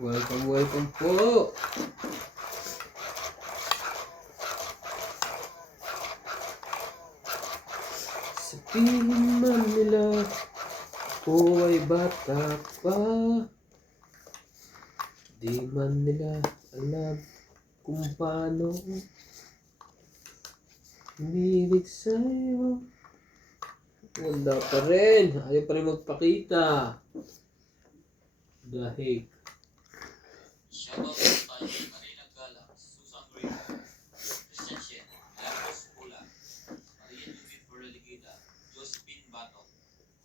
Welcome, welcome po. Sabihin man nila po ay bata pa, di man nila alam kung paano umilig sa'yo. Wala pa rin. Ayaw pa rin magpakita. Dahil Shoutout sa tayo kay Marina Gala, Susan Grego, Christian Shen, Milagros Pula, Maria Judith Berligida, Josephine Bato,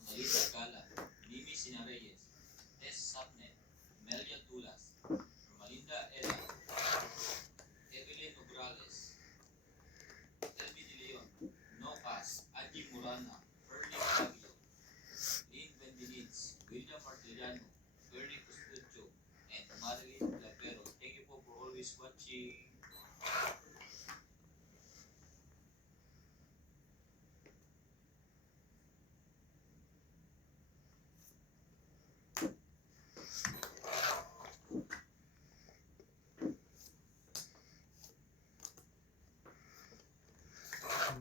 Monalisa Gala, Mimi Sinareyes, Tess Sapnet, Melia Tulas, Romalinda Eda, Evelyn Nograles, Elvi De Leon, Nocas, Angie Murana, Fernie Fabio, Lynn Bendenitz, William Martiliano, Bernie Custudio, and Marilyn Lapero. Thank you po for always watching.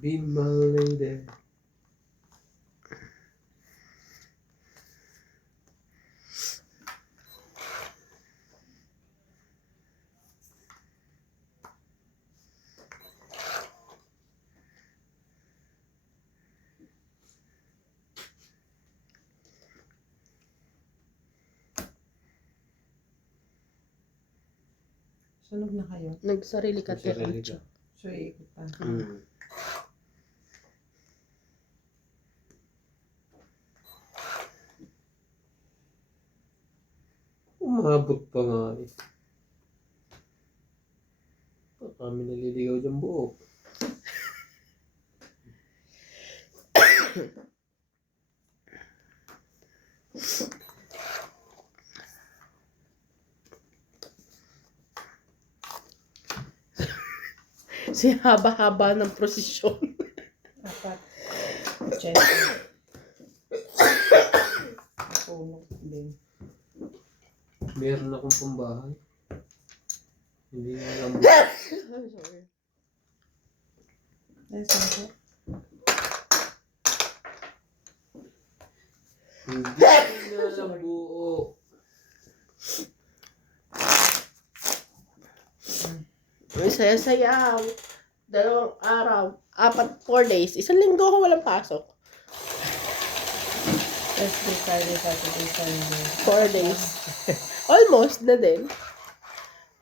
be my lady. Sunog na kayo. Nagsarili ka Nagsarili diretso. So, iikot pa. Umabot pa nga eh. Baka kami naliligaw dyan buo. Si haba-haba ng prosesyon. Apat. 80. Sunog din. Meron akong pambahay. Hindi nga alam mo. Sorry. Yes, okay. Hindi nga alam buo. May saya-saya. 2 araw. 4 days. 1 linggo ko walang pasok. Thursday, Friday, Saturday, Sunday. 4 days. Almost na din.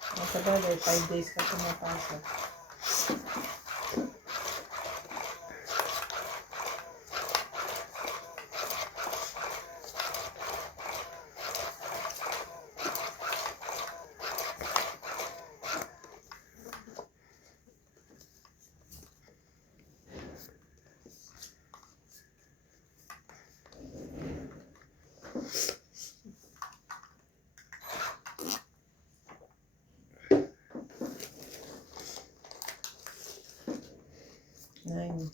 Sa bagay, 5 days ka pumapasok. Nine.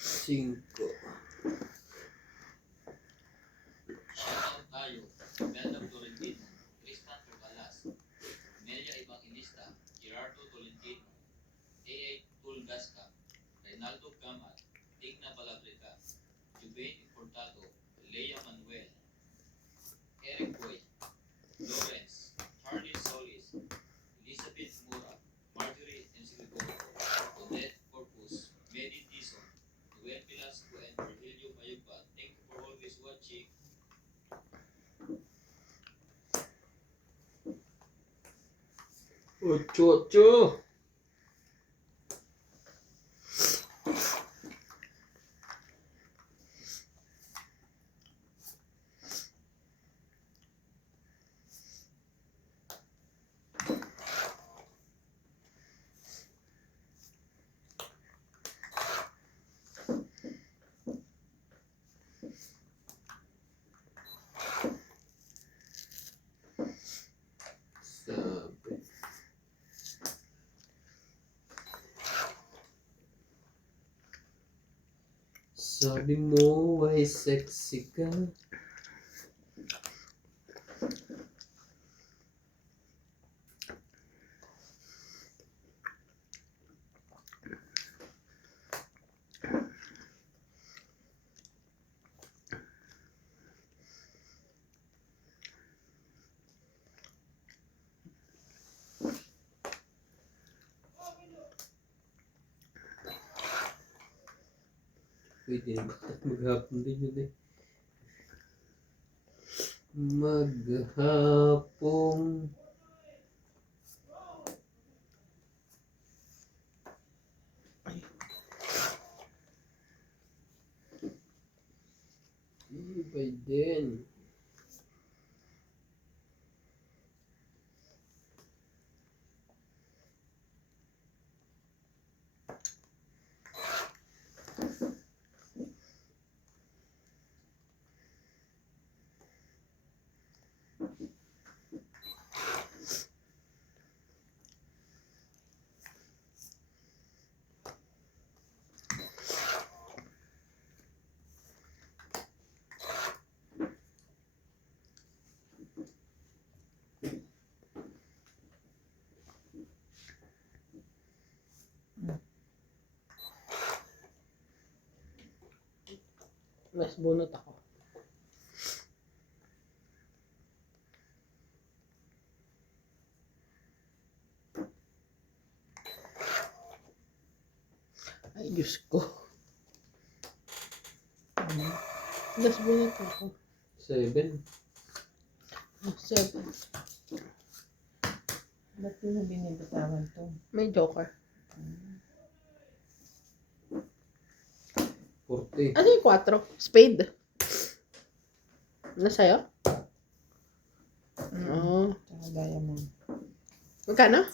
Cinco. Shoutout tayo kay Melda Florentino, Tristan Turgalas, Melia Evangelista, Gerardo Tolentino, A.A. Tulgasca, Reynaldo Gamal, Digna Balabrica, Juvain Importado, Lea Manuel, Eric Boy, Lawrence, Charlie Solis, Elizabeth Mura, Marjorie Enciclico, Odette Corpus, Medi Tison, Noel Velasco, and Virgilio Mayugba. Thank you for always watching. Ocho. Sabi mo, ay sexy ka. Pwede na ba? Maghapon din yun eh. Maghapong ibay din. Mas bunot ako. Ay, Diyos ko. Mas bunot ako. 7. 7. Ba't di mo binibitawan to? May joker. 40. Ano yung 4? Spade. Ano sa'yo? Oo. Tsaka diamond. Magkano?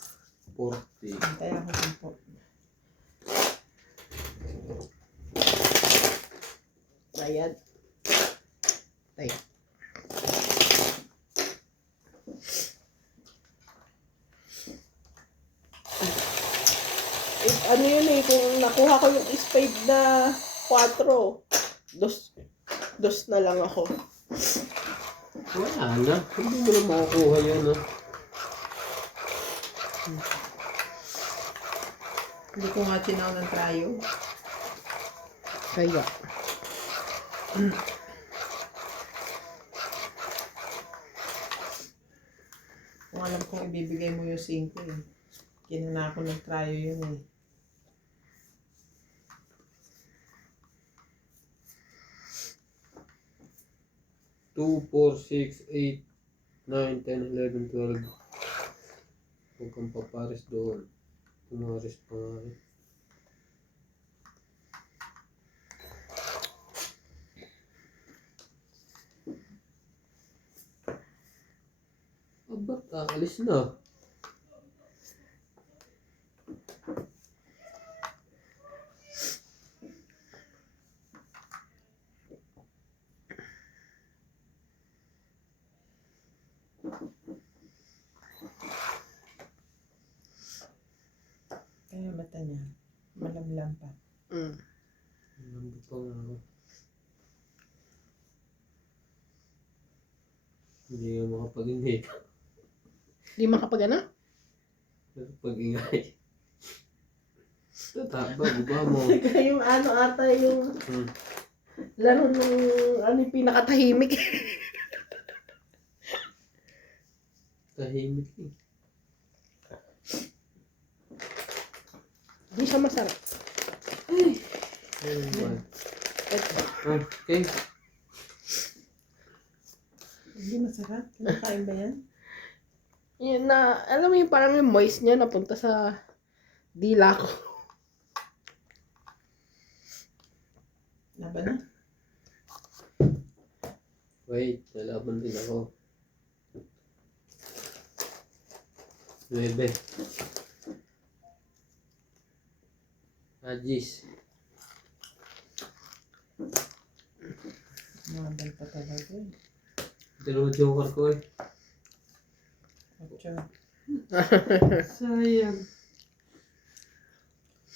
40. Antay ako 10. Bayad. Ayan. Ano yun eh, kung nakuha ko yung spade na 4, dos na lang ako. Wala na. Hindi mo na makukuha yan ah. Hindi ko nga chinaw ng trayo. Kaya. Kung alam kong ibibigay mo yung 5 eh. Kinuna ko ng trayo yun eh. 2, 4, 6, 8, 9, 10, 11, 12. Huwag kang papares doon. Pumares pa nga eh. Aba, aalis na. Kaya mata niya. Malamlam pa. Nandun pa nga ako. Hindi nga makapag-ingay. Di makapag ano? Pag-ingay. Tataba, guba mo. Yung ano ata yung Hmm. laro nung ano yung pinakatahimik. Tahimik eh. Di siya masarap. Ano ba? Ito. Okay. Hindi masarap. Kinakain ba yan? Yun na, alam mo yung parang yung moist niya napunta sa dila ko. Laban na? Wait, lalaban din ako. 9. Agis. Mabal pa talaga eh. Dalawang joker ko eh. 8. Sayang.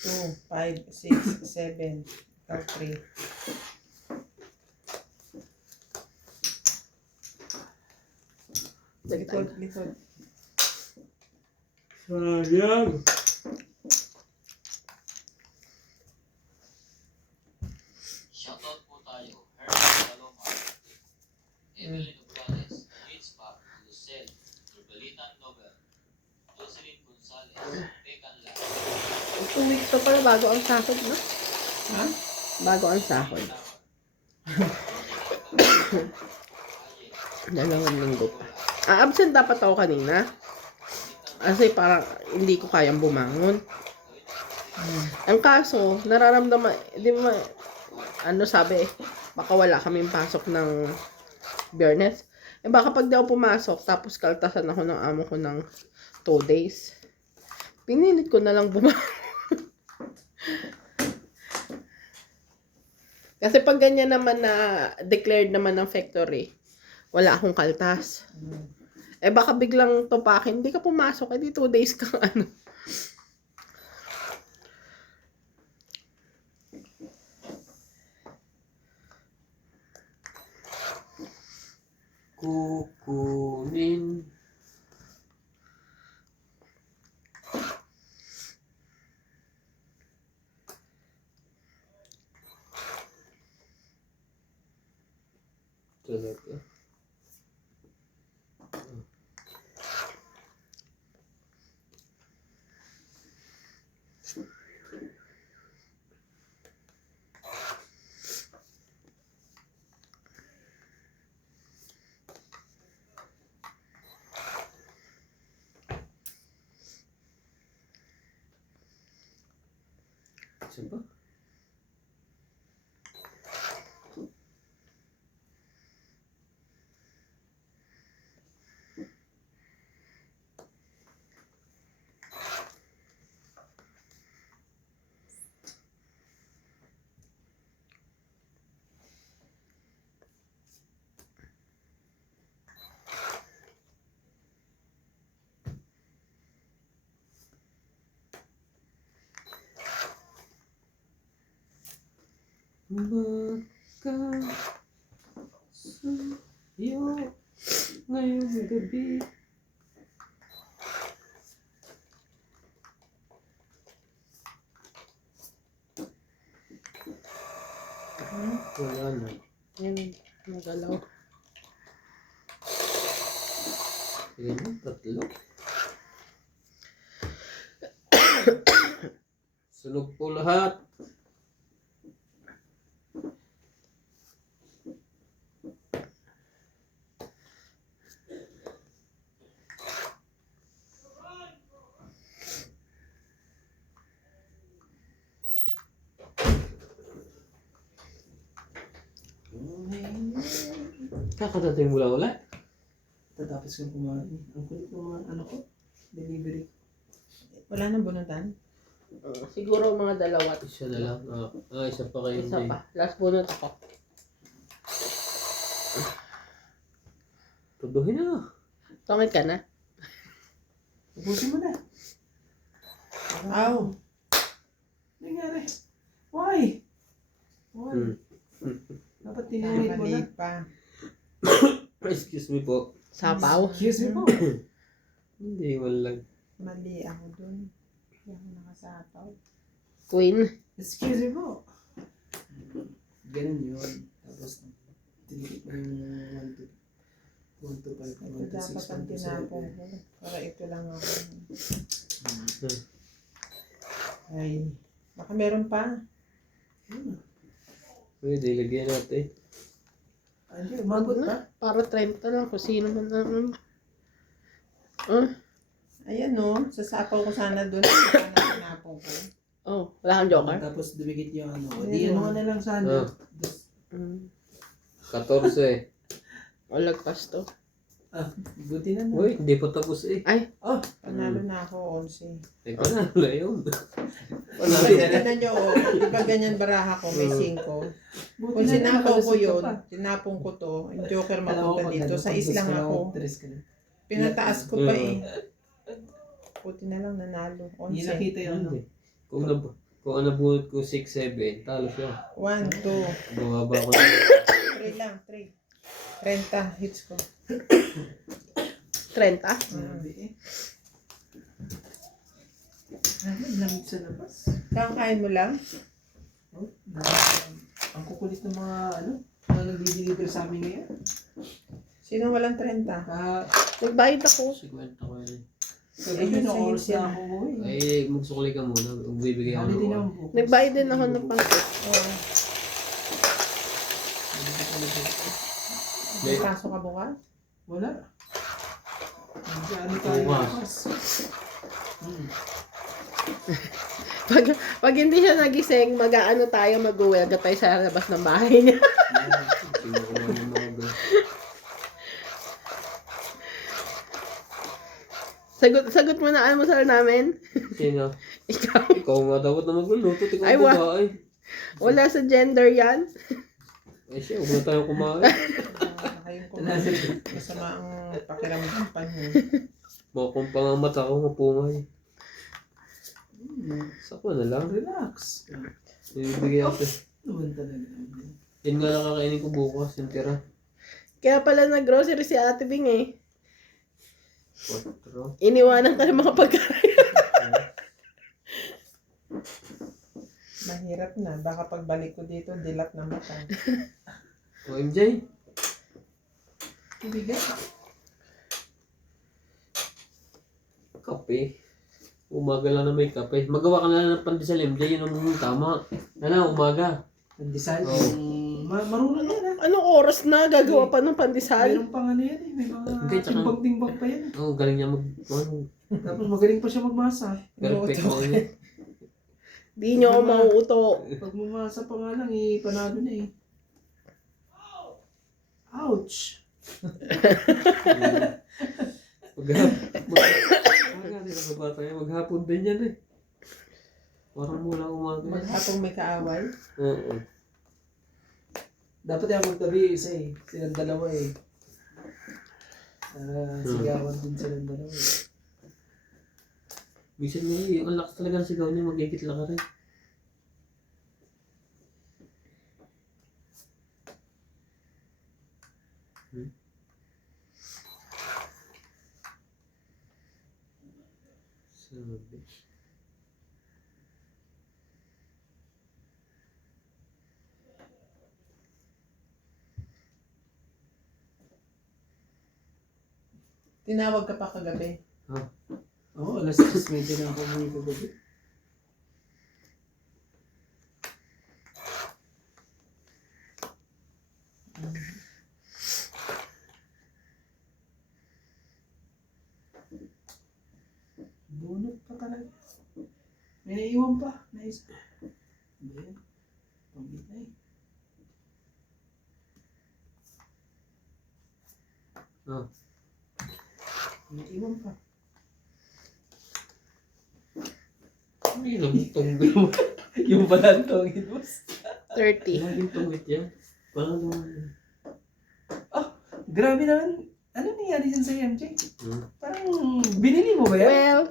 2, 5, 6, 7. Top 3. Lagi tayo. Likod. Sayang. Shoutout po tayo. Herman Saloma, Evelyn Obrales, Rich Pap, Lucel, Nurbalitan Nobel, Jocelyn Gonzalez, Tekan La, 2 weeks pa pala bago ang sahod, no? Ha? Bago ang sahod. Aye, 2 linggo pa. Absent dapat ako kanina. Kasi parang hindi ko kayang bumangon. Ang kaso, nararamdaman, di ba, ano sabi, baka wala kaming pasok ng Biyernes. Eh baka pag di ako pumasok, tapos kaltasan ako ng amo ko ng 2 days. Pinilit ko na lang bumangon. Kasi pag ganyan naman na declared naman ng factory, wala akong kaltas. Eh baka biglang tupakin, hindi ka pumasok, eh di 2 days kang ano. Kukunin. Talaga. Isa ba? Baka sa'yo ngayong gabi. Wala na. Yan, magalaw. Sige na, 3. Sunog po lahat. Kakadating mo lang ulit. Tatapos kong kumain. Ang kulit ng mga ano ko. Delivery. Wala nang bunutan? Siguro mga 2. Isa na lang. Isa pa kayo. Isa pa. Last bunot ako. Tuduhin na. Tungit ka na? Ubusin mo na. Aw! Nangyari. Why? Why? Dapat tinungit mo Mali na. pa. Excuse me po. Sapaw. Excuse me po. Hindi, wala lang. Mali ako dun. Hindi ako nakasapaw. Queen. Excuse me po. Ganun yun. Tapos, tinikit mo yung 1 to 5, Ito dapat ang tinapong ko. Para ito lang ako. Ay. Baka meron pa. Pwede, lagyan natin. Hindi, umabot pa. Para 30 lang kung sino man naman. Ayan no. Sasapaw ko sana dun. Sana tinapong ko. Oh, wala kang joker? Tapos dumikit yung ano. Meron. Di ano ka na lang sana. 14. O lagpas to. Buti na na. Uy, hindi pa tapos eh. Oh, Panalo na ako 11. Teka na, wala yun. Panalo na nyo. Di ba ganyan baraha ko? May 5. Kung sinapaw ko yun, tinapong ko to, yung joker mapunta dito. Sa islang ako. Pinataas ko pa eh. Puti na lang nanalo. Hindi 11. nakita yung ano. Kung Kung ano bunot ko 6, 7, talo siya. 1, 2, Bumaba ko. 3 lang, 3. 30 hits ko. 30. Grabe eh. Ano, lamig sa labas. Kakain mo lang? Oh, ang kukulit ng mga mga nag-deliver sa amin ngayon. Sino walang 30? Nagbayad ako. 50 ko yun. Sabi Eh, nyo, sa'yo oras sila. na ako uwi. Ay, magsukli ka muna. Magbibigay ako Holiday ng naman oras. bukas. Nagbayad din ako ng pangkot. Oo. May pasok ka bukas? Wala. Ano tayo Bukas. bukas? Pag hindi siya nagising, mag-aano tayo, mag-uwi agad tayo sa labas ng bahay niya. Sino ko naman yung mga bro. Sagot mo na almusal namin. Sino? Ikaw. Ikaw nga dapat na magluluto. Ikaw Ay, ang babae. Wala sa gender yan. Eh siya, huwag na tayong kumain. Ayun ko masama ang pakiramdam pa niyo. Makumpang ang mata ko, mapungay. Sako na lang. Relax. Ibibigay ako. Naman talaga. Yan nga lang kakainin ko bukas, yung tira. Kaya pala nag-grocery si Ate Bing eh. 4. Iniwanan ka ng mga pagkain. Mahirap na. Baka pagbalik ko dito, dilat na mata. O MJ, Ibigan. kape. Umaga lang na may kape. Magawa ka na lang ng pandesal MJ, yun ang tama. Umaga. Pandesal. Oo. Marunong yan Anong oras na gagawa pa ng pandesal? Meron pang ano yan eh. May Hindi, mga tsaka- timbang-timbang pa yan. Oo, galing niya Tapos magaling pa siya magmasa. perfect na yun. Di nyo ako mauuto. Pag mamasa pa nga lang, panalo na eh. Ouch! Maghapon din yan eh. Parang mula umaga. Maghapong may kaaway. Oo. Dapat yung magtabi isa eh. Silang dalawa eh. Sigawan din silang dalawa eh. Minsan nga eh, ang lakas talaga ng sigaw niya, magigit lang ka rin. Sabi. Tinawag ka pa kagabi. Oo, alas 6 medyo na ako muli kagabi. Bunot pa talaga. May naiwan pa. Nice. Ayan. Pangit na eh. Ah. May iwan pa. Ay, nagtong mo. Yung pala ang tongin mo. 30. Laging tungit yan. Parang naman. Grabe naman. Ano nangyari dyan sa MJ? Parang binili mo ba yan? Well.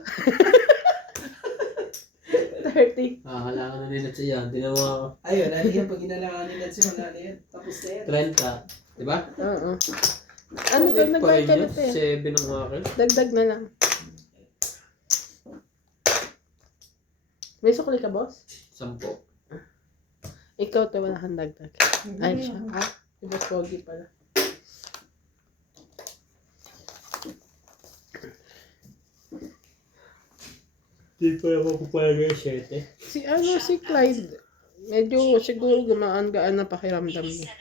30. Halangan na nila siya. Tinawa ako. Ayun, ano yan pag inalangan nila si Manalo yan. Tapos na yan. 30. Diba? Oo. Ano to? Nagbayad ka na eh. 7 ang akin. Dagdag na lang. May sukli ka, boss? 10. Ikaw to, wala kang dagdag. Ay, siya. Si Boss Pogi pala. Hindi pa ako kupala ng 7. Si Clyde. Medyo siguro gumaan-gaan na pakiramdam niya.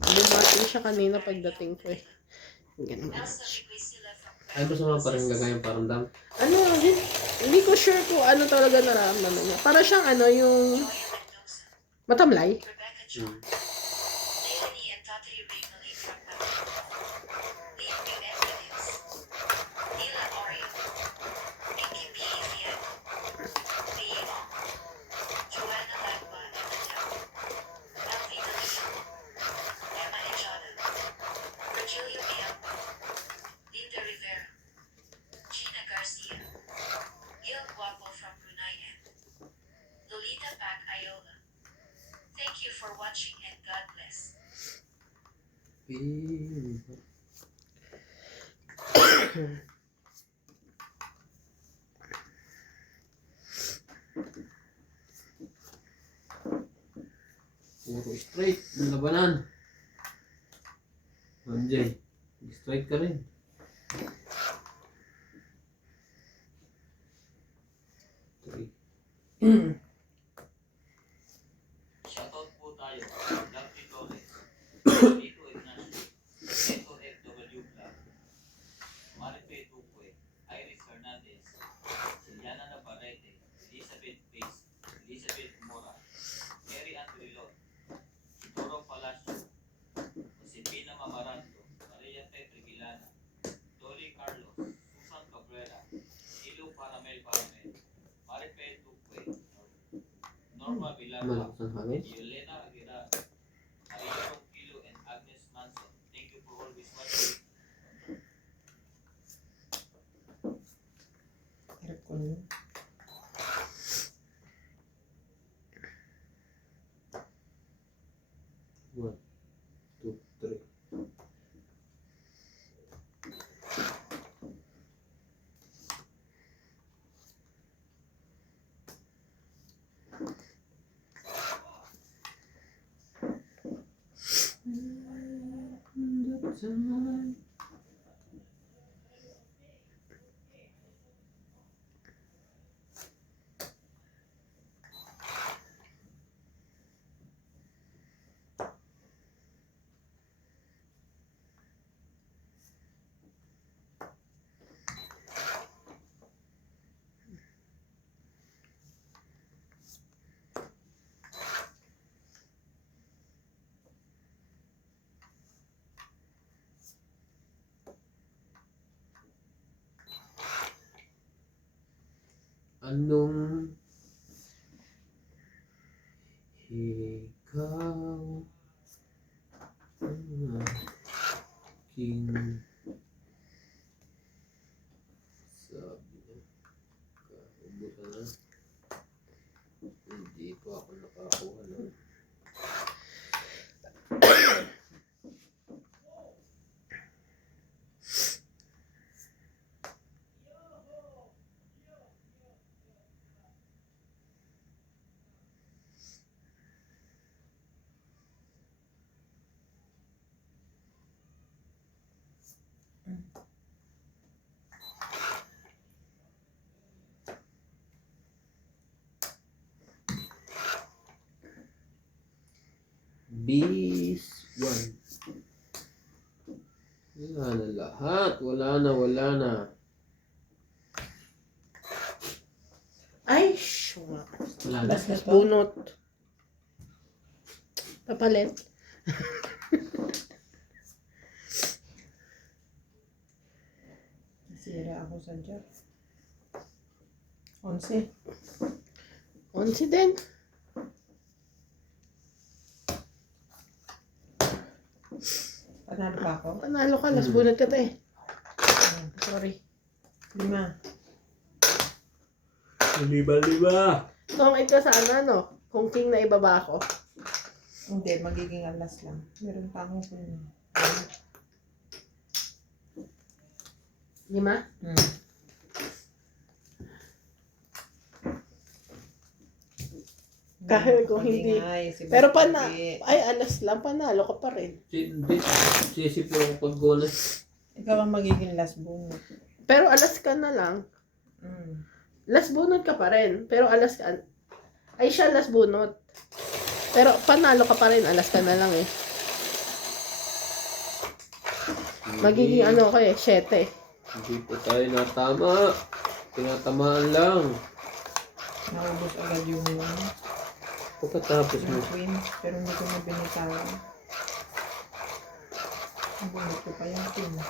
Bumati siya kanina pagdating ko eh. Ganun. Ay, masama pa rin gagawin paramdam. Ano, hindi ko sure kung ano talaga nararamdaman niya. Para siyang ano, yung matamlay. Josephine. Puro straight ng labanan. Anjay, straight ka rin. Three. Shoutout po tayo. Lovely Torres. Tito Ignacio. Neto FW Club. Marife Duque. Iris Hernandez. Juliana Navarrete. Elizabeth Pace. Elizabeth Mora. Mary Andrilon. Isidoro Palacio. Josefina Mamaranto. Maria Petre Vilana. Dolly Carlos. Susan Cabrera. Ilo Paramel Paramel. Marife Duque. Norma Villar. Malakas ang hangin. Yolena Aguilar, Maria Ronquillo, and Agnes Manson. Thank you for always watching. Aircon yun. One, two, three. Anong ikaw ang aking sabi niya kaubusan na hindi pa ako nakakuha ng Bis 1. Wala na lahat. Wala na. Ay, shwa. Wala na. Last na to. Bunot. Papalit. Nasira ako sa jar. 11. 11 din. Panalo pa ako? Panalo ka, last bunot ka te. Sorry. 5. Liba. Tumait ka sana, no? Kung king na ibaba ako. Hindi, magiging alas lang. Meron pa akong kunin. 5? Kahit kung hindi. Pero ay, alas lang, panalo ka pa rin. Hindi. Sisip lang ako pag goal. Ikaw ang magiging last bunot. Pero alas ka na lang. Last bunot ka pa rin. Pero alas ka, ay siya last bunot. Pero panalo ka pa rin, alas ka na lang eh. Magiging ano ko eh, 7. Hindi po tayo natama. Tinatamaan lang. Naubos agad yung Pagkatapos mo. queen. Pero hindi ko na binitawan. Ang bunot ko pa yung queen.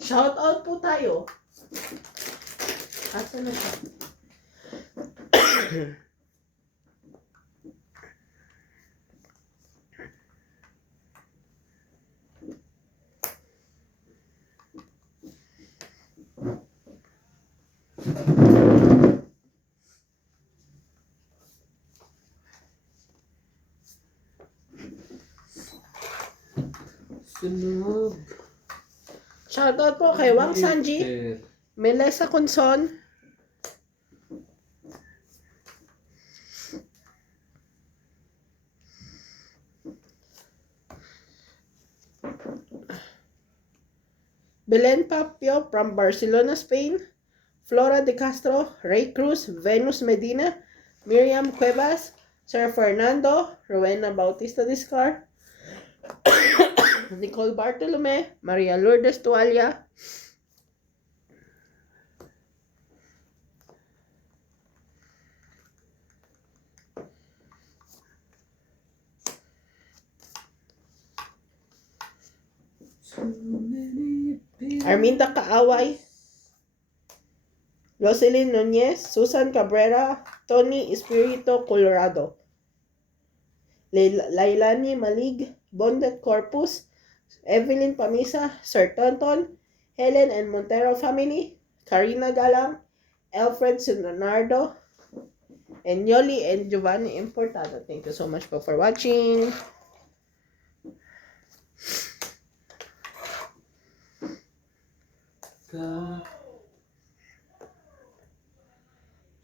Shout out po tayo Asa na siya? Sunog. Shoutout po kay Wang Sanji, Peter. Melissa Conson, Belen Papio from Barcelona, Spain, Flora de Castro, Ray Cruz, Venus Medina, Miriam Cuevas, Sir Fernando, Rowena Bautista Discar, Nicole Bartolome, Maria Lourdes Tualia, So many people. Arminda Kaaway, Roselyn Nunez, Susan Cabrera, Tony Espirito Colorado, Lailani Malig, Bondet Corpus, Evelyn Pamisa, Sir Tonton, Helen and Montero family, Karina Galang, Alfred Sinonardo, and Yoli and Giovanni Importado. Thank you so much for watching.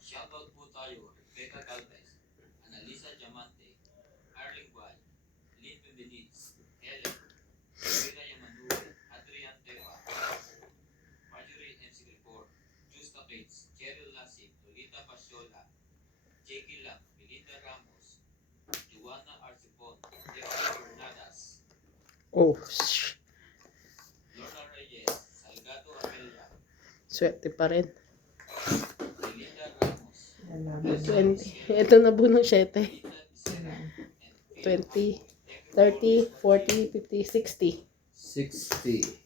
Shoutout po tayo, Rebecca Galvez, Analisa Diamante, Arling Guay, Lynn Benitez, Helen, Rivera Yamanue, Adrian Tepa, Marjorie MC Gripor, Justa Bates, Cheryl Lasik, Lolita Pasiola, Jackie Lam, Melinda Ramos, Joanna Arcipon, Jeffrey Bernadas, Oh, Lorna Reyes, Salgado Amelia, swerte pa rin. Melinda Ramos, Nalaman. 20. Ito na po ng 7. Rita Isela, and 20, 30, 40, 50, 60. 60.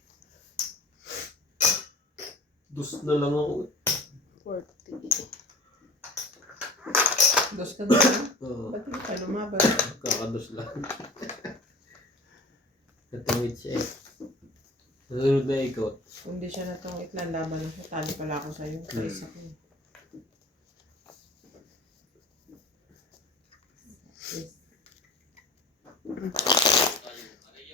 Dus na lang ako. 40. Dos ka na. Oo. Ba't hindi ka lumaban? Kakados lang. Natungit siya eh. Nasunod na ikot. Kung di siya natungit lang, laban na siya. Tali pala ako sa'yo. Sa isa ko.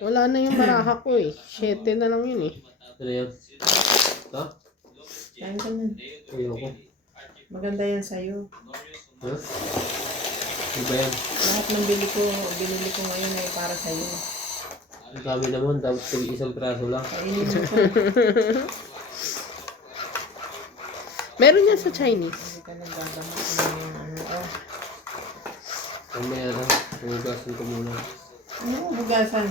Wala na yung baraha ko eh. 7 na lang yun eh. Ano yan? Ha? Kain ka na. Ayoko. Maganda yan sa'yo. Ha? Ano ba yan? Lahat ng binili ko ngayon ay para sa'yo. Ang dami naman. Dapat isang praso lang. Kainin mo ko. Meron yan sa Chinese. Hindi ka nagagamot ng ano. Oh. Mamaya na. Hugasan ko muna. Ano mo bugasan?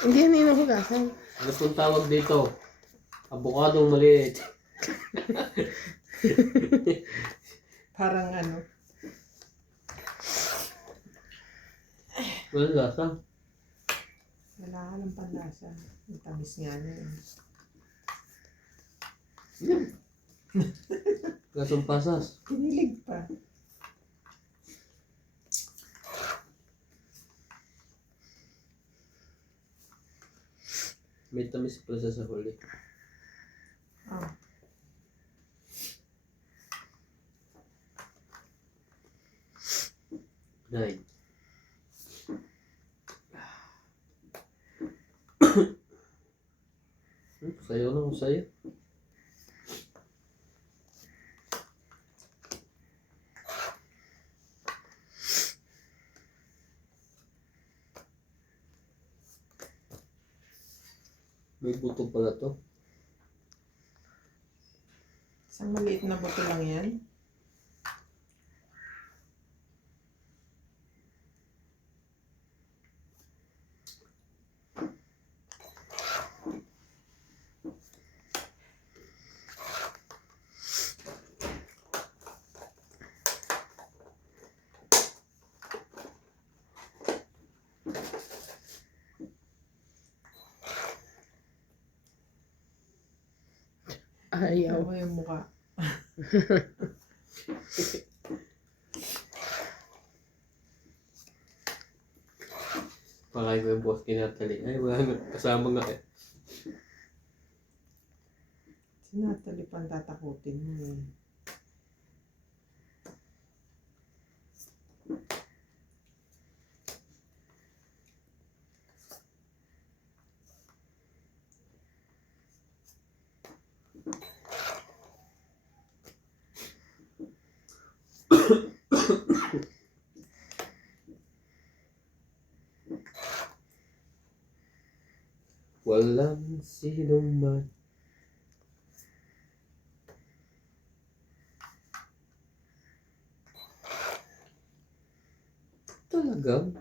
Hindi yan inuhugasan. Ano pong tawag dito? Abukadong maliit. Parang ano. Walang lasa. Wala ka ng panlasa. Ang tamis nga niya. Lasang pasas. Kinilig pa. May tamis pala sa huli. Ah. Nine. Sayo lang, sayo. May buto pala to. Isang maliit na buto lang yan. Ayaw. Ako yung mukha. Pakay mo yung boss kinatali. Ay, wala nga. Kasama nga eh. Sinatali pang tatakutin mo eh. Walang sinong man. Talagang?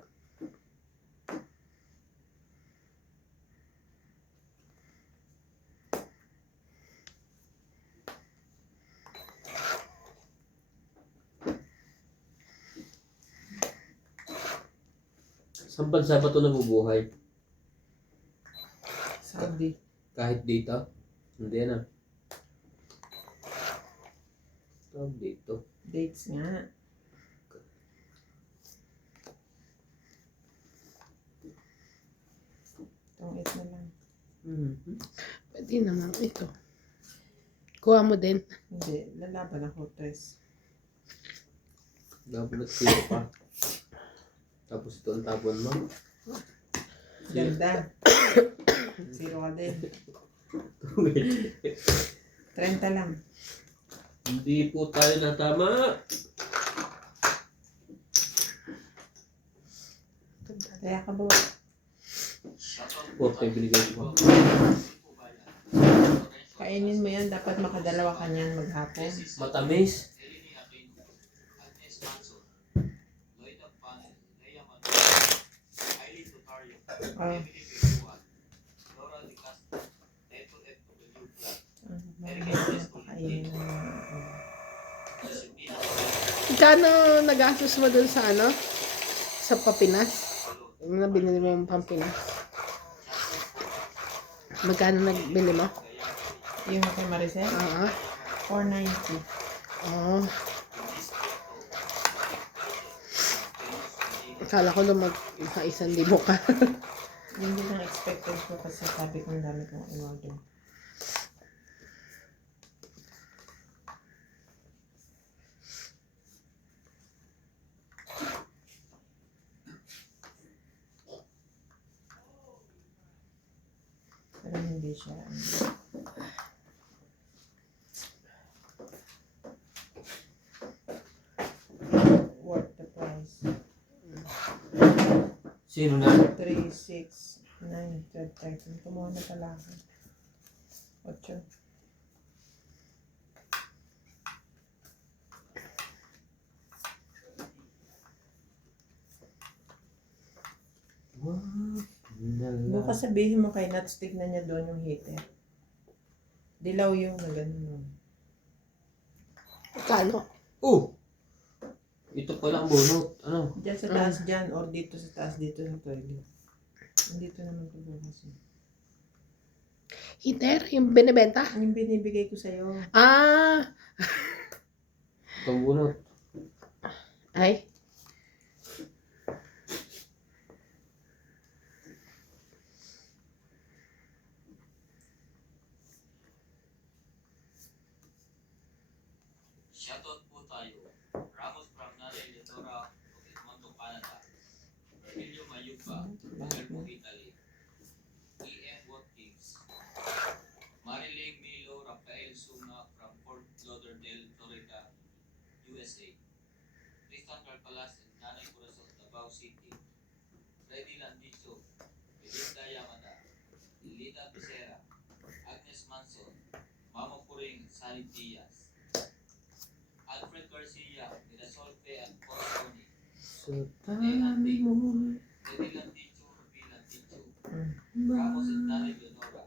Saan bansa ba ito nabubuhay? Sabi. Kahit dito? Hindi na. Tawag dito. Dates nga. Itong 8 na lang. Pwede naman ito. Kuha mo din. Hindi, lalaban ako 3. Dapat zero pa. Tapos ito ang tabon mo. Ganda. 0 ka din. 30 lang. Hindi po tayo natama. Kaya ka ba? Huwag tayo binigay ko. Kainin mo yan. Dapat makadalawa ka niyan maghapon. Matamis. Ah. Napakainin na. Kano nagastos mo dun sa ano? Sa Papinas? Yung na binili mo yung Pampinas? Magkano nagbili mo? Yung kay Maricel? Oo. 490. Oo. Akala ko lang mag-1,000 ka. Yun din ang expected ko kasi sabi ko ang dami kong in-order. Pero hindi siya. Worth the price. Sino na? 3, 6, 9, 12, 13. Kumuha na pala ako. 8. Bukas sabihin mo kay Nats, tignan niya doon yung heater. Dilaw yung na ganun. Kano? Oh! Ito pala ang bunot. Ano? Diyan sa taas dyan, or dito sa taas, dito sa toilet. Dito naman ito bukas. Heater? Yung binibenta? Yung binibigay ko sa'yo. Ah! Itong bunot. Ay. Shoutout po tayo. Ramos from Nanay Leonora, Edmonton, Canada. Virgilio Mayupa, Bergamo, Italy. E.M. Watkins. Mariling Milo Rafael Sunga from Fort Lauderdale, Florida, USA. Tristan Carpalas and Nanay Corazon, Davao City. Freddy Landicho, Belinda Yamada, Lita Becerra, Agnes Manson, Mama Puring, Sally Diaz. Alfred Garcia, Mirasol Fe at Coroni. Sa tabi mo. Eddie Landicho, Rupi Landicho. Ramos at Nanay Leonora.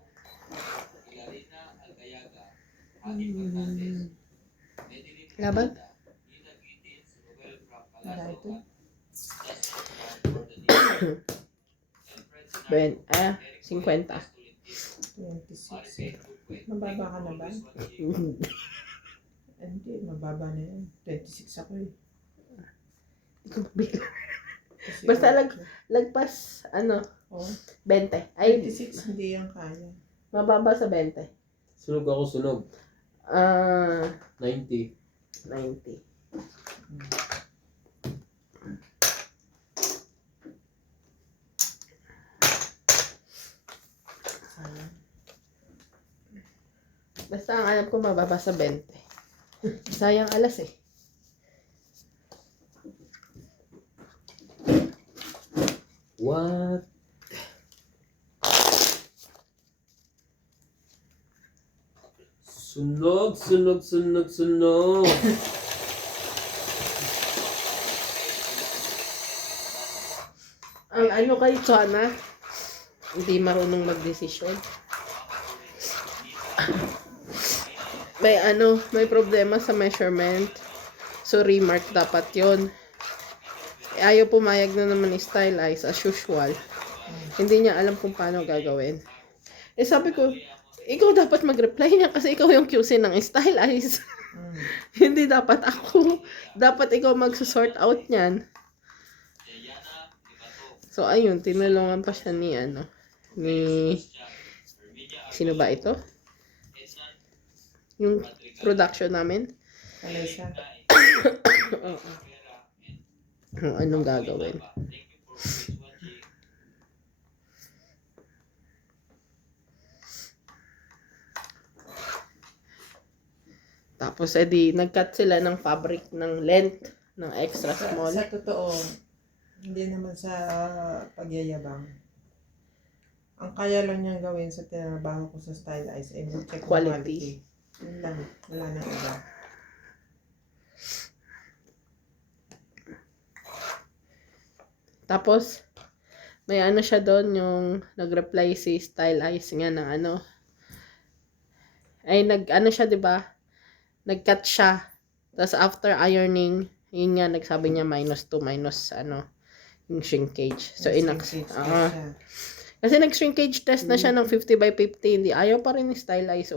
Ilarina Alcayaga. Agi Fernandez. Medellin Laban? Fernanda. Nina Gittins, Robel from Palacio. Alright. Justin from Bordanilla. Alfred Sinardo, Ben, Eric 50. Tolentino. 26. Maribel Duque. Mababa ka na ba? Hindi, mababa na yan. 26 ako eh. Hindi ko mabigla. Kasi Basta ako- lagpas, ano, Oh, 20. Ay, 26 hindi yan kaya. mababa sa 20. Sunog ako, sunog. 90. 90. Sayang. Basta ang alam ko mababa sa 20. Sayang alas eh. What? Sunog, sunog, sunog, sunog. Ang ano kay Chana, hindi marunong magdesisyon. May problema sa measurement. So, remark dapat yon. Ayaw pumayag na naman stylize as usual. Hindi niya alam kung paano gagawin. Eh, sabi ko, ikaw dapat mag-reply niya kasi ikaw yung QC ng stylize. Hindi dapat ako. Dapat ikaw mag-sort out niyan. So, ayun, tinulungan pa siya ni sino ba ito? Yung production namin. Alessia. Oo. Kung anong gagawin. Tapos, edi, nag-cut sila ng fabric ng length ng extra small. Sa totoo, hindi naman sa pagyayabang. Ang kaya lang niyang gawin sa tinabaho ko sa Stylize ay mag-check ng Quality. Yun lang. Wala nang iba. Tapos, may ano siya doon, yung nag-reply si Stylize nga ng ay nag-ano siya, 'di ba? Nag-cut siya. Tapos after ironing, yun nga nagsabi niya -2 minus yung shrinkage. So kasi nag-shrinkage test na siya ng 50 by 50, hindi ayaw pa rin ni Stylize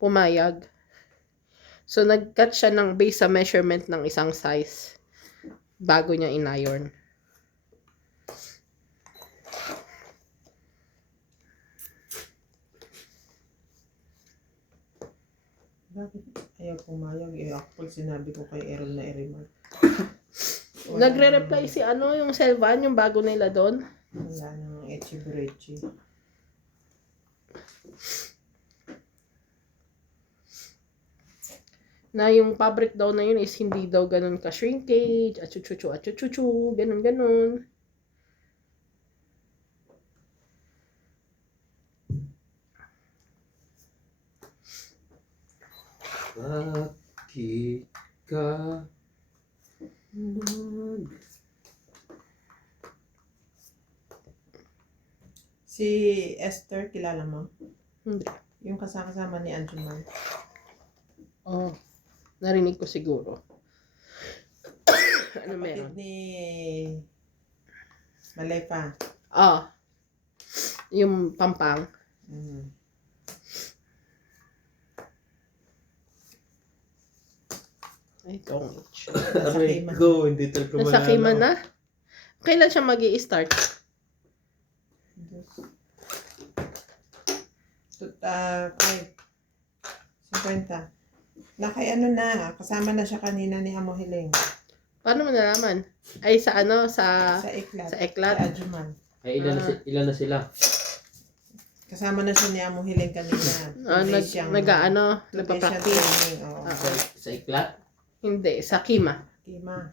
pumayag. So nag-cut siya ng base sa measurement ng isang size bago niya in-iron. Bakit ayaw pumayag? Ako sinabi ko kay Errol na i-remark. Nagre-reply si yung Selvan, yung bago nila doon. Wala nang etchi-brechi. Na yung fabric daw na yun is hindi daw ganun ka-shrinkage, achuchuchu, ganun. Bakit ka Si Esther, kilala mo? Hindi. Yung kasama ni Anjuman. Oh, narinig ko siguro. Ano Kapatid meron? ni Malepa. Yung Pampang. Mm. Ay, itong H. Nasa Aray Kima. ko, hindi talaga Nasa malalaw. Kima na? Kailan siya mag-i-start? Kay 50. Nakay na, kasama na siya kanina ni Amo Hiling. Paano mo nalaman? Ay, sa Sa Eklat. Sa Eklat? Sa Adjuman. Ay, ilan na sila? Kasama na siya ni Amo Hiling kanina. nagpa-practice. Training. Oo. Sa iklat? Hindi, sa Kima. Kima.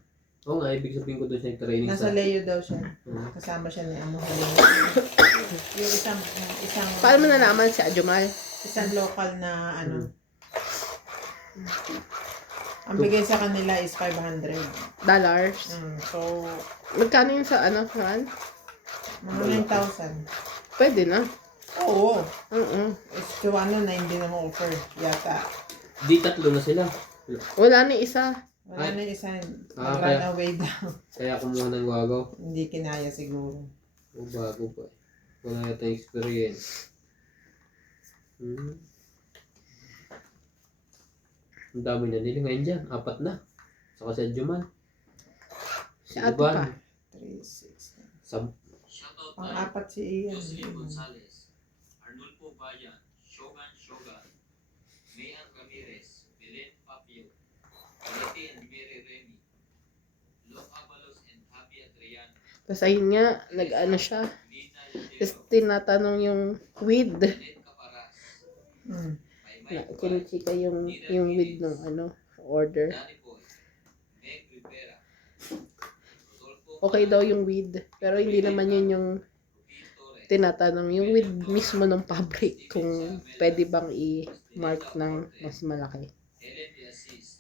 Oo nga, ibig sabihin ko doon siya training Nasa sa... Leo daw siya. Hmm. Kasama siya ni Amo Hiling. Yung isang Paano mo nalaman si Ajumal? isang local na ang bigay sa kanila is $500. Dollars. So, Magkano yun sa naman? mga 9,000. Pwede na. Oo. Mm-mm. So, na hindi na ma-offer. Yata. Di tatlo na sila. Wala ni isa. Wala na isa. Ah, Nag-run away daw. Kaya kumuha ng wagaw. Hindi kinaya siguro. O bago pa. Wala yata experience. Hmm. Ang dami na nila ngayon dyan. 4 na. Saka si Juman. Si ate pa. 3, 6. Sam. Shoutout tayo. Pang-apat si Ian. Jocelyn Gonzalez, Arnulfo Bayan, Shogan, Mayan Ramirez, Belen Papio, Leti and Mary Remy, Lo Abalos and Happy Adriano, Tapos ayun nga, nag-ano siya. Lina Tapos Yadero, tinatanong yung with. Janet Caparas, Hmm. Maymay Na, Duay, kinichika yung with ng ano, order. Danny Boy, Meg Rivera, Rodolfo Okay daw yung with. Pero hindi naman yun yung Rubin Torres, tinatanong. Yung with mismo ng fabric. Kung pwede bang i-mark ng mas malaki. Helen de Assis,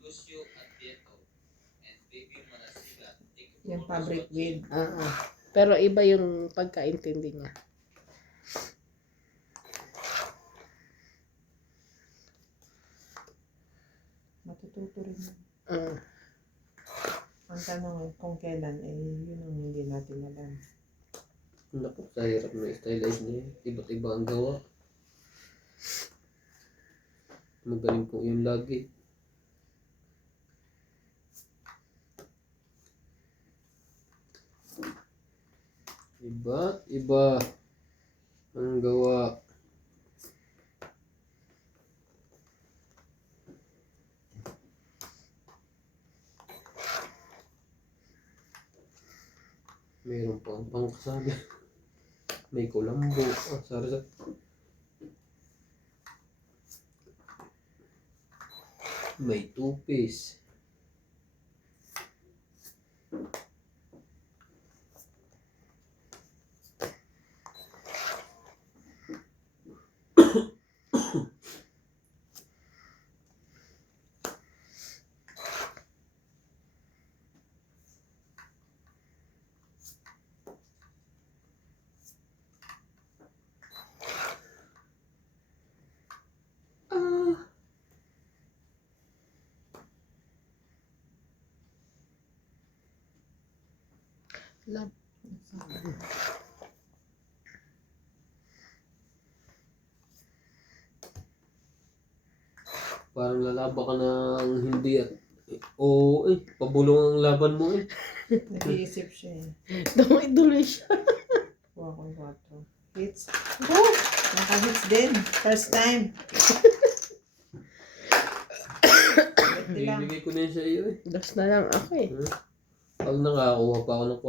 Lucio Adieto, and Baby Marasigan. Thank you for Yung always fabric watching. with. Pero iba yung pagkaintindi niya. Matututo rin yun. Ah. Ang tanong ay kung kailan, yun ang hindi natin alam. Naku, sa hirap na stylize niya. Iba't iba ang gawa. Magaling po yun lagi. Iba't iba ang gawa. Meron pang pangkasabi. May kulambo. Sorry. May two-piece. Love. Parang lalaban ka ng hindi at oo pabulong ang laban mo eh. Nag-iisip siya eh. Duloy siya. Kuha ko 4. Hits. Oh! Naka-hits din. First time. Pwede lang. Bibigay ko na yun sa iyo eh. Das na lang ako eh. Pag nakakuha pa ako ng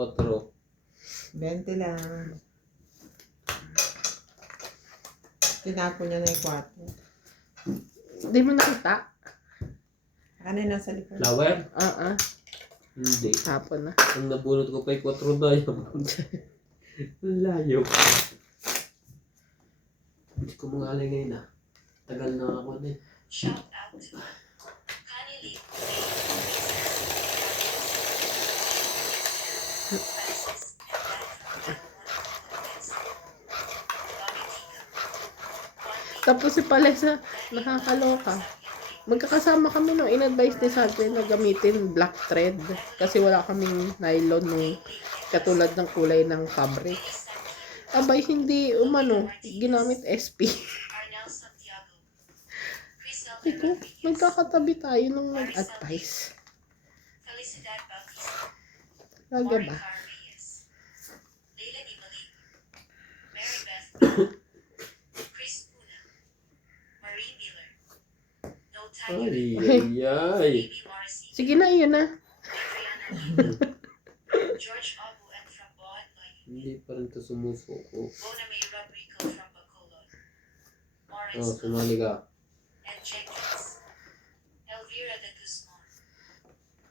20 lang. Tinapon niya na yung 4. Hindi mo nakita? Ano yung nasa 4. likod? Flower? Hindi. Hapon na. Ang nabunot ko pa yung 4 diamond. Layo. Hindi ko mangalay ngayon ah. Tagal na ako na eh. Shout out to Kanili Tapos si Palesa, nakakaloka. Magkakasama kami nung in-advise ni Sanjay na gamitin black thread. Kasi wala kaming nylon nung katulad ng kulay ng fabric. Abay, hindi umano, ginamit SP. Arnel Santiago, Crisel Ito, Rodriguez, magkakatabi tayo nung nag-advise. Felicidad Bautista, Talaga ba? Moricar Reyes, Leila Di Malik, Mary Beth Miller, Chris Puna, Marie Miller, No Tiger, Ay. Baby Morrissey, Sige na, yun na. Adriana Lee, George Obu and from Boat Layu, Hindi pa rin ito sumusuko. Bona May Rodrigo from Bacolod, Lawrence Oh, sumali ka. and Jenkins, Elvira de Guzman,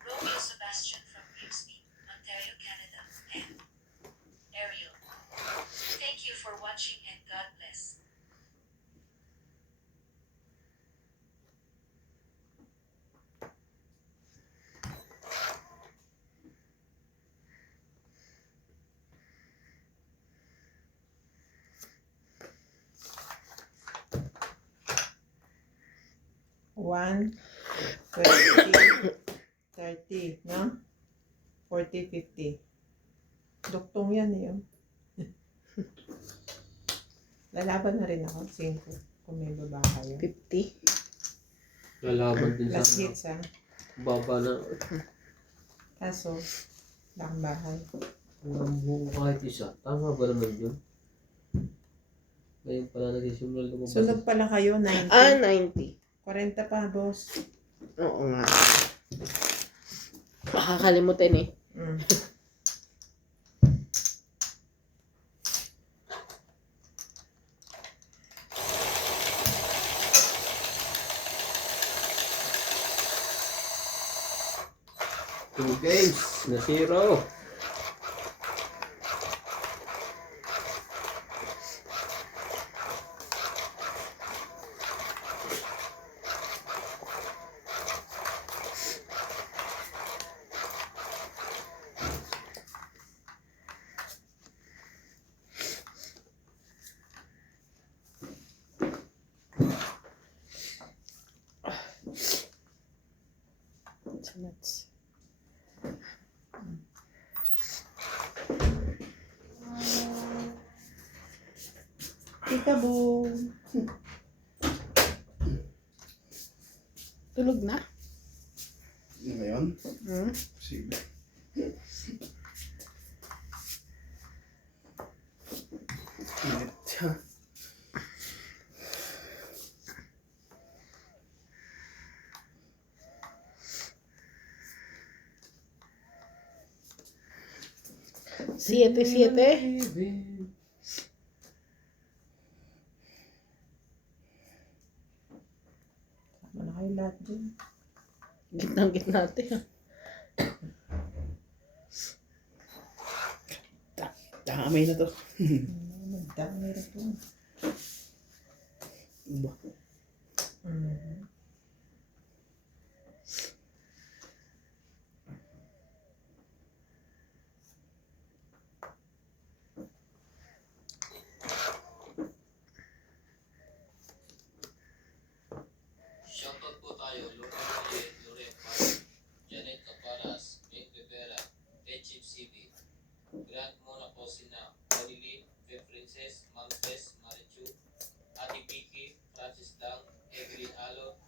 Romeo Sebastian from Grimsby, Ontario, Canada, and Ariel. Thank you for watching and God bless. One, 20, 30, no? 40, 50. Duktong yan eh. Lalaban na rin ako, 5. Kung may babae. 50. Lalaban din Plus sana. hits ah. Baba na. Kaso, lakang bahay. Walang buo kahit isa. Tama ba naman yun? Ngayon pala nagsisimula lumabas. Sunod pala kayo, 90. 90. 40 pa, boss. Oo nga. Makakalimutin eh. Mm. Two games na 0. So that's... Peekaboo. Tulog na? Ano ba yun? Hmm? Sige. Init siya. Siete. Tama na kayo lahat dyan. Gitnang-gitna natin. Damay na to. Magdami rin ito. Ba? Mm. Shoutout po tayo, Lore Park, Janet Caparas, Nick Rivera, Chip City. Grant muna po sina Marilyn, Princess, Mamtes, Marichu, Ate Vicky, Francis Dang, Evelyn Alo,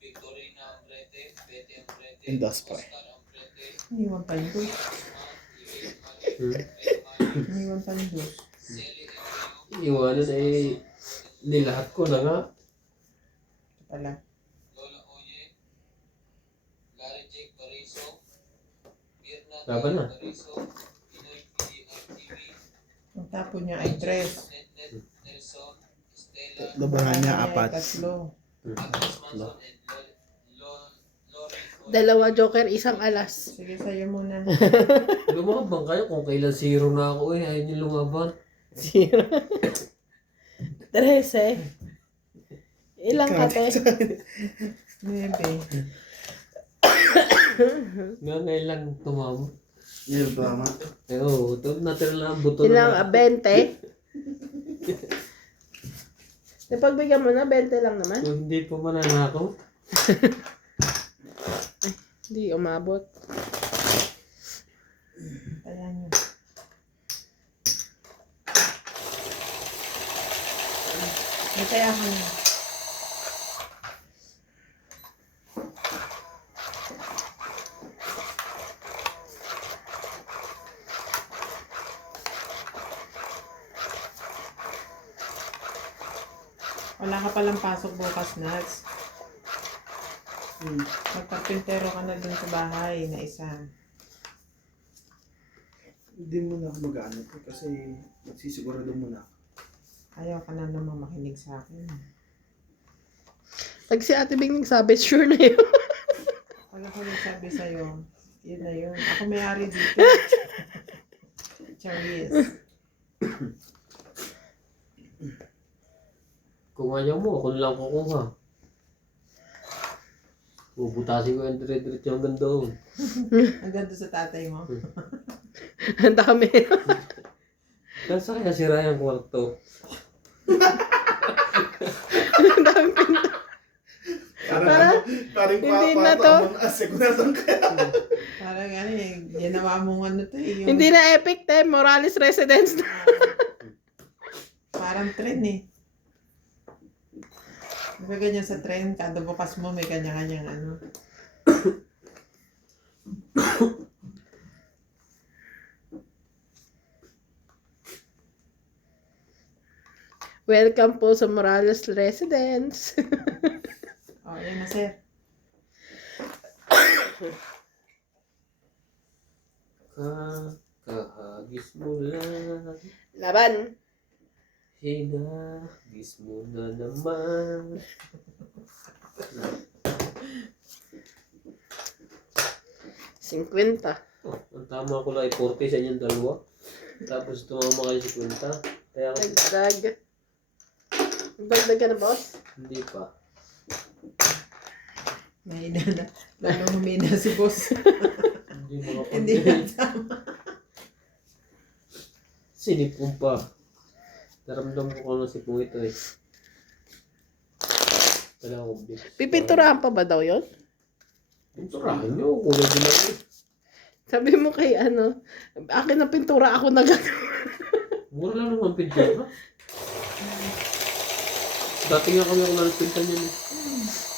Victorina Ambrete, Betty Ambrete, Indas pa eh. Oscar Ambrete, Iniwan pa yung dos. Iniwan pa yung dos. Sally Enrio, Iwanan ay nilahat ko na nga. Ito pala. Lola Oye, Larry Jake Bariso, Mirna Laban na. Bariso, Pinoy PDRTV, Ang tapon niya ay 3. Netnet Nelson, Stella, Labahan niya Ay, 4. 3. Agnes Manson, and Lori. Dalawa joker, isang alas. Sige, sa'yo muna. Lumabang kayo kung kailan 0 na ako eh. Ayaw niyo lumaban. 0. 13. Ilang kate? 9. Nga ngayon lang tumama. Yun ba, ma? Eh oo, ito natin lang ang buto Ilang na. 20? Napagbigyan mo na, 20 lang naman. Kung hindi pa mananakaw. Hindi umabot. Kaya niyo. May kaya ka na. Wala ka palang pasok bukas, Nats. Magpapintero ka na dun sa bahay na isa. Hindi mo na ako mag-ano to kasi magsisigurado muna ako. Ayaw ka na naman makinig sa akin. Pag si Ate Bing nagsabi, sure na yun. Wala ko nagsabi sa'yo. Yun na yun. Ako may-ari dito. Charis. Kung ayaw mo, ako lang kukuha. Bubutasin ko yung dire-diretso hanggang doon. Hanggang doon sa tatay mo. Ang dami. Nasa kaya sira yung kwarto. Ang dami pinto. Parang hindi na to. Seguradong kaya. Parang ano eh, ginawa mong ano to eh. Yung, Hindi na epic, te. Morales Residence na. parang Parang trend eh. Nagaganyan sa trend, kada bukas mo may kanya-kanyang ano. Welcome po sa Morales Residence. Oh, yan na sir. Kahagis mo lang. Laban. Hinagis mo na naman. 50. Oh, ang tama ko lang ay 40 sa inyong dalawa. Tapos tumama kayo 50. Kaya Dagdag. Dagdag ka na, boss? hindi pa. Mahina na. Lalong humina si boss. Hindi mga Hindi na tama. Sinipong pa. Naramdam ko kung ano sipong ito eh. Kailangan ko big. Pipinturahan pa ba daw yon? Pinturahan nyo. Kulay din ako eh. Sabi mo kay ano, akin na pintura, ako na gano'n. Mura lang naman pintura. Dati nga kami ako nalagpintan yan eh.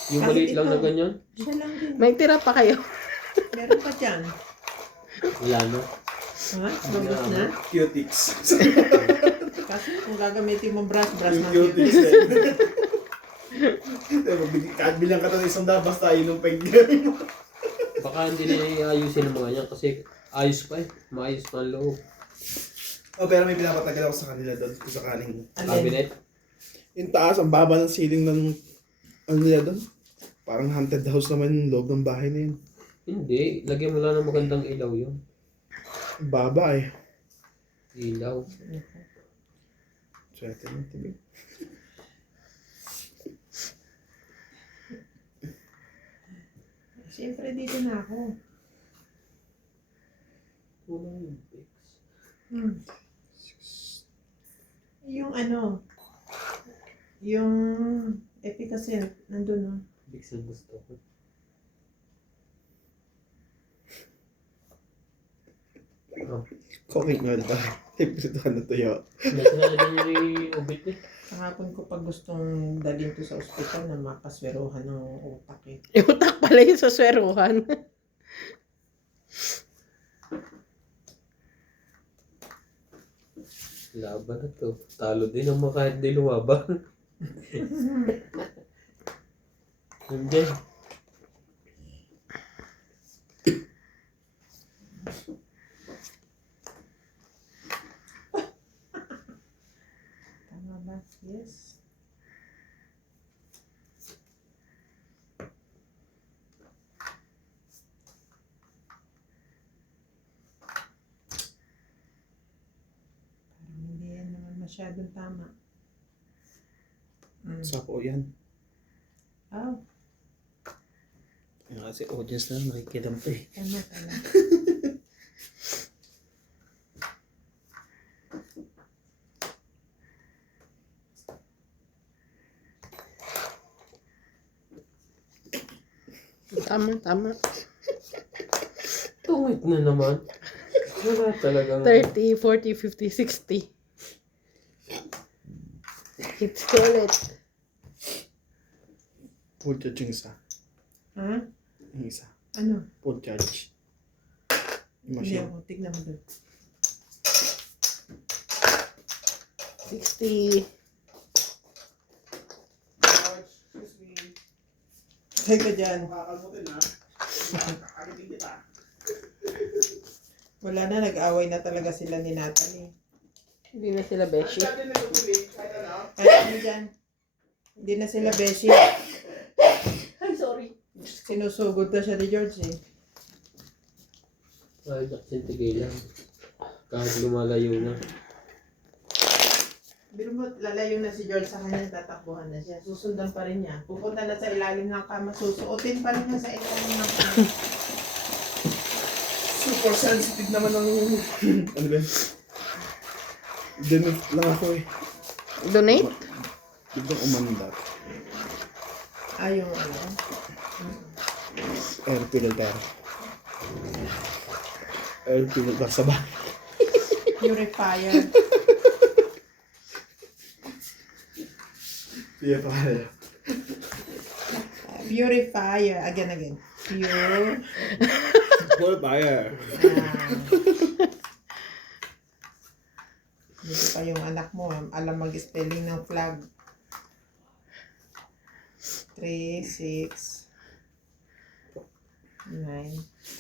Yung Kahit maliit lang ito. na ganyan. Siya lang din. May tira pa kayo. Meron pa dyan. Wala na. Ha? Bagos na? Cutics. Kasi kung gagamitin mo brush Yung ng cutics cute. eh. Bilang ka tayo isang dabas tayo nung paggamit mo. Baka hindi na iayusin ng mga yan kasi ayos pa eh. Maayos pa ang loob. Oh, pero may pinapatagal ako sa kanila doon kung sakaling. Alin? Cabinet. Yung taas, ang baba ng ceiling ng ano nila doon. Parang haunted house naman yung loob ng bahay na yun. Hindi. Lagyan mo lang ng magandang ilaw yun. Baba eh. Ilaw. Swerte ng tibig. Siyempre dito na ako. Wala yung fix. Yung ano, yung efficacy, nandun no? Fix ang gusto ko. Oh. Cooking oil ba? Ipisit na tuyo. Nasinalagyan nyo yung ubit eh. Kahapon ko pag gustong dalhin to sa ospital na makasweruhan ng utak eh. Utak pala yung sa sweruhan. Laban na to. Talo din naman kahit di lumaban. Hindi. Tama ba? Yes. Parang hindi yan naman masyadong tama. Sa po yan. Oh, Yung kasi audience na nakikilam pa eh. tama, tama. Tama, tama. Tungit na naman. Wala talagang... 30, 40, 50, 60. It's solid. Full charge yung isa. Ha? Yung isa. Ano? Full charge. Yung Hindi machine. ako. Tignan mo doon. 60. Excuse me. Teka dyan. Makakalmutin ha. Kakakitin kita. Wala na, nag-away na talaga sila ni Natalie. Hindi na sila beshi. Dati na nabili. Kahit ano. Ay, ano dyan? Hindi na sila beshi. Ay, sorry. Sinusugod na siya ni George eh. Ay, naksintigay lang. Kahit lumalayo na. Pero mo, lalayo na si George sa kanya, tatakbuhan na siya. Susundan pa rin niya. Pupunta na sa ilalim ng kama, susuotin pa rin niya sa ilalim ng kama. Super sensitive naman ng... ano ba? Donate lang ako eh. Donate? Biglang umandar. Yung ano. Air filter. Air filter sa bahay. Purifier. Sige pa kaya. Purifier. Again. Pure. Full fire. Dito pa yung anak mo. Alam mag-spelling ng flag. 3, 6, 9,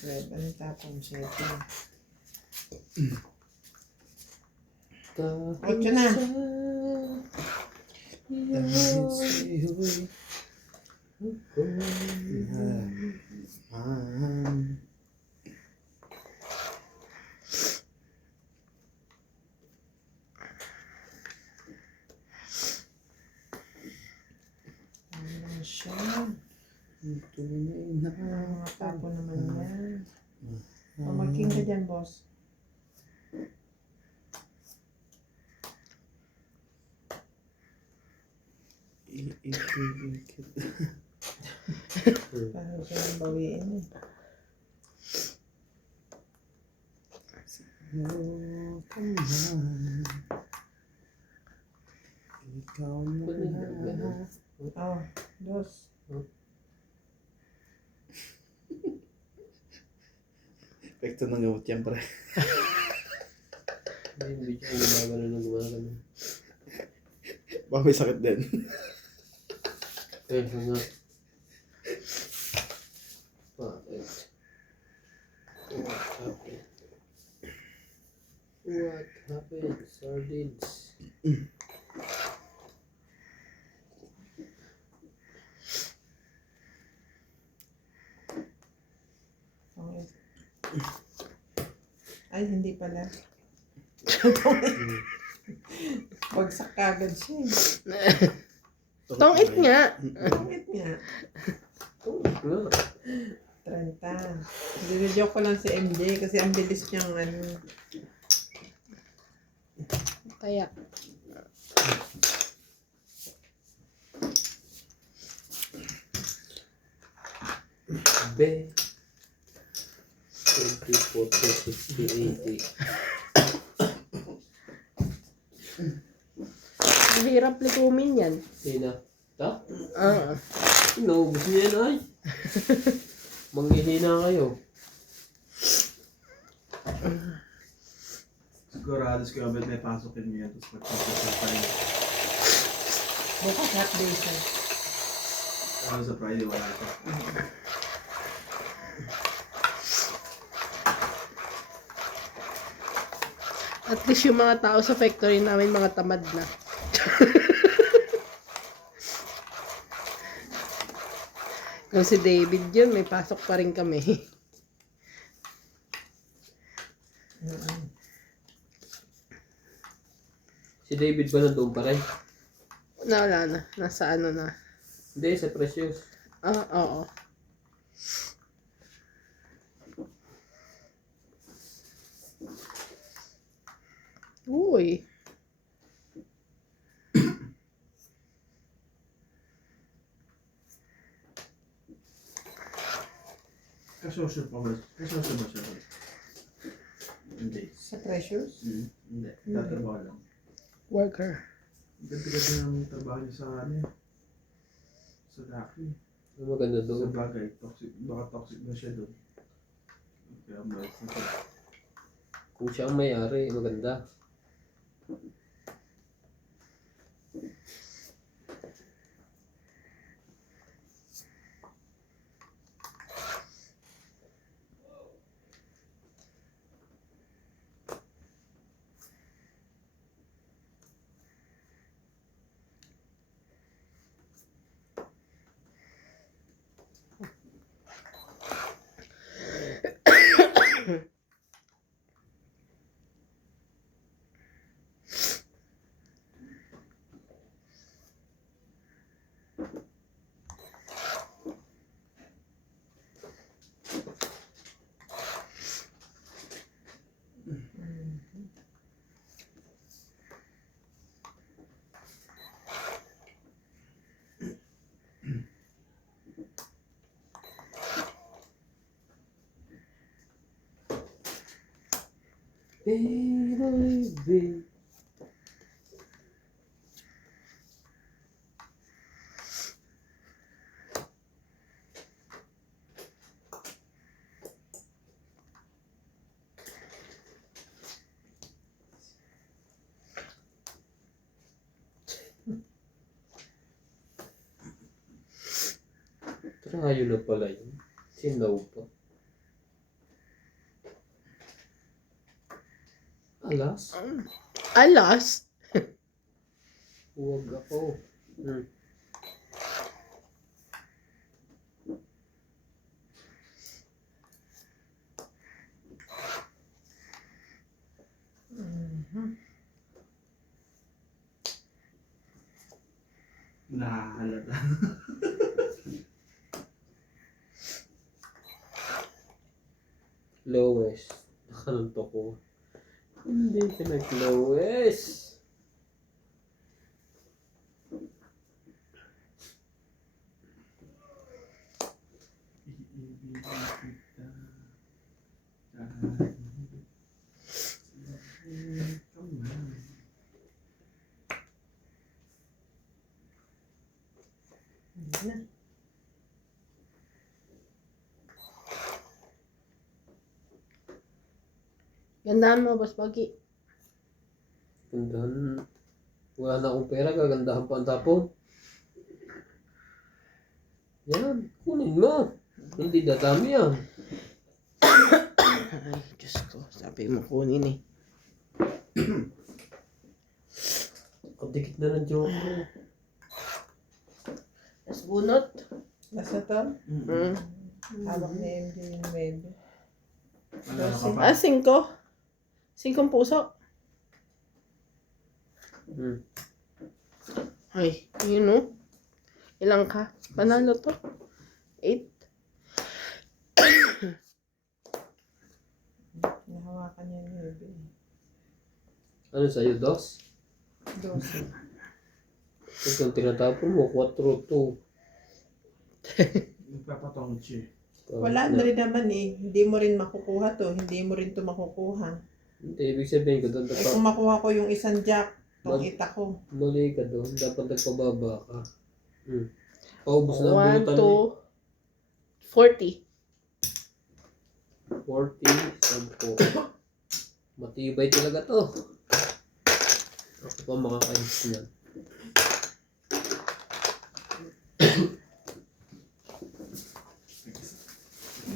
12. Anong tapong? 7. 8 na. Ano siya? Mga tapo naman yan. Mag-king ka dyan, boss. Paano siya nang bawiin eh. Ikaw na. Oh, dos. Epekto ng gamot yan, pre. Hindi siya gumagano na gumagano. Baka may sakit din. Eh, nga. Bakit? What happened? What happened? Sardines. Okay. Ay, hindi pala. Bagsak kagad siya eh. Tongit nga. Bakit nga? Nga. 30. Dinijoke ko lang si MJ kasi ang bilis niyang ano. Kaya. B. 24, 60, 80. Hirap likumin yan. Sina? Ta? Oo. Naubos niya yan ay. Manghihina kayo. Sigurado si Gabet may pasokin niya. Tapos magpapasok pa rin. Bukas hot days na. Ano sa Friday wala ito. At least yung mga tao sa factory namin mga tamad na. Kung si David yun, may pasok pa rin kami. Si David ba nandun pa rin? Wala na. Nasa ano na. Hindi, sa Precious. Oo. Uy. Kasosyo pa ba? Kasosyo ba siya? Hindi. Sa Precious? Hindi. Tatrabaho lang. Worker. Ganda-ganda ng trabaho niya sa ano eh. Sa Daki. Ang maganda Sa doon. bagay, toxic. Baka toxic na siya doon. Kaya mabait na siya. Kung siya ang may-ari, maganda. Baby. Trayo na pala yun. Sinaw pa. Alas. Alas. Huwag ako. Nakakalata. Lowest. Nakanunto ko. Hindi ka nag-lowest. Gandaan mo, Boss Baggy. Gandahan. Wala na akong pera, gagandahan pa ang tapo. Yan, kunin mo. Hindi dadami yan. Ay, Diyos ko. Sabi mo kunin eh. Kadikit na ng joke mo. Tapos bunot. Nasa to? Mm. Hawak ni MJ yung baby. Ano ka pa? 5. 5 puso. Ay, yun oh. Ilang ka? Panalo to? 8. Nahawakan niya yung baby. Ano sa'yo, dos? 12. Ito yung tinatapon mo, 4-2. Nagpapatongod siya. Wala na rin naman eh. Hindi mo rin makukuha to. Hindi mo rin to makukuha. Hindi, ibig sabihin ko doon. Eh kung makuha ko yung isang jack, itong Mag- ita ko. Mali ka doon. Dapat nagpababa ka. Paubos na ang 1, bulutan 2, 40. 40, 10. Matibay talaga to. Ako pa makakainis niyan.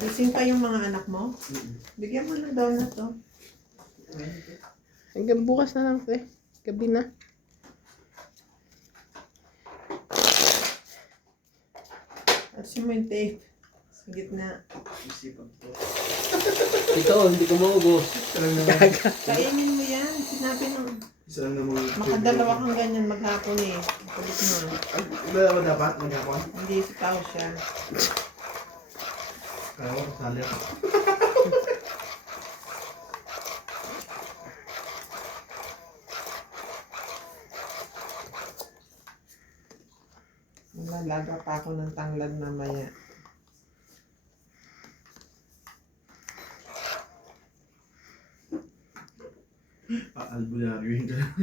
Gising pa yung mga anak mo? Bigyan mo ng donut to. Hanggang bukas na lang, te. Gabi na. At mo yung tape. Sa gitna. Isipag po. Ito, hindi ko maubos. Kainin mo yan. Sinabi nung Isa lang naman. makadalawa kang ganyan maghapon eh. Kulit mo. Iba ba dapat maghapon? Hindi si tao siya. Kaya ko kasali ako. Malalaga pa ako ng tanglad mamaya. Albularyo yung dalawa.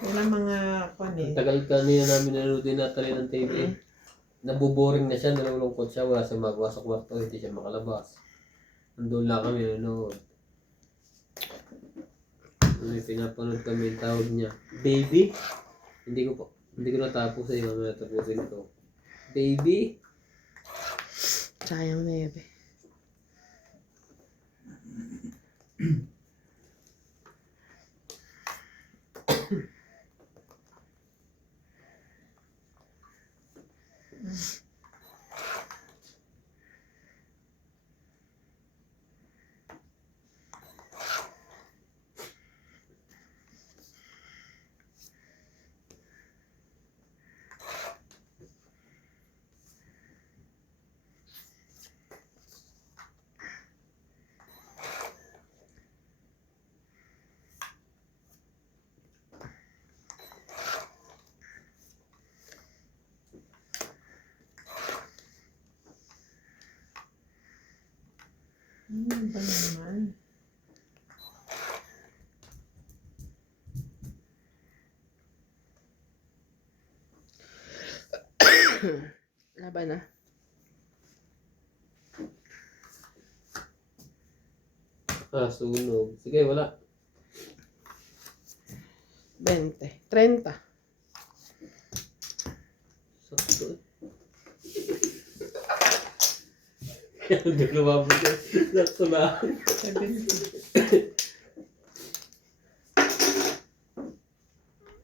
Yan ang mga kwan eh. Tagal kanina namin nanonood din natin ng TV. Nabuboring na siya, nalulungkot siya, wala siyang magawa sa kwarto, hindi siya makalabas. Nandun lang kami nanonood. May pinapanood kami yung tawag niya. Baby? Hindi ko natapos eh, mamaya tapusin ko. Baby? Sayang na yun, eh. Ano ba naman? Laban na. Sunog. Sige, wala. 20. 30. Hindi lumabot yan. Sakto na. 70.